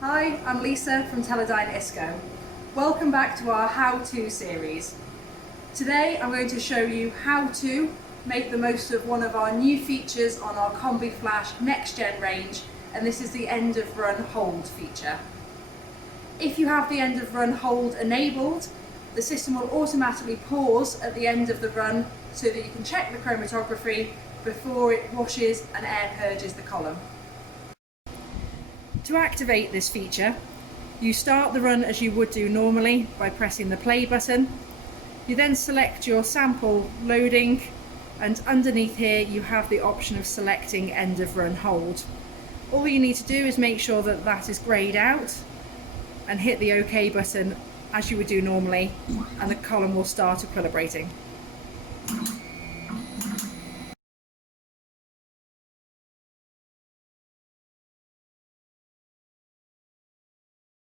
Hi, I'm Lisa from Teledyne ISCO. Welcome back to our how-to series. Today I'm going to show you how to make the most of one of our new features on our CombiFlash NextGen range, and this is the end of run hold feature. If you have the end of run hold enabled, the system will automatically pause at the end of the run so that you can check the chromatography before it washes and air purges the column. To activate this feature, you start the run as you would do normally by pressing the play button. You then select your sample loading, and underneath here you have the option of selecting end of run hold. All you need to do is make sure that that is greyed out and hit the OK button as you would do normally, and the column will start equilibrating.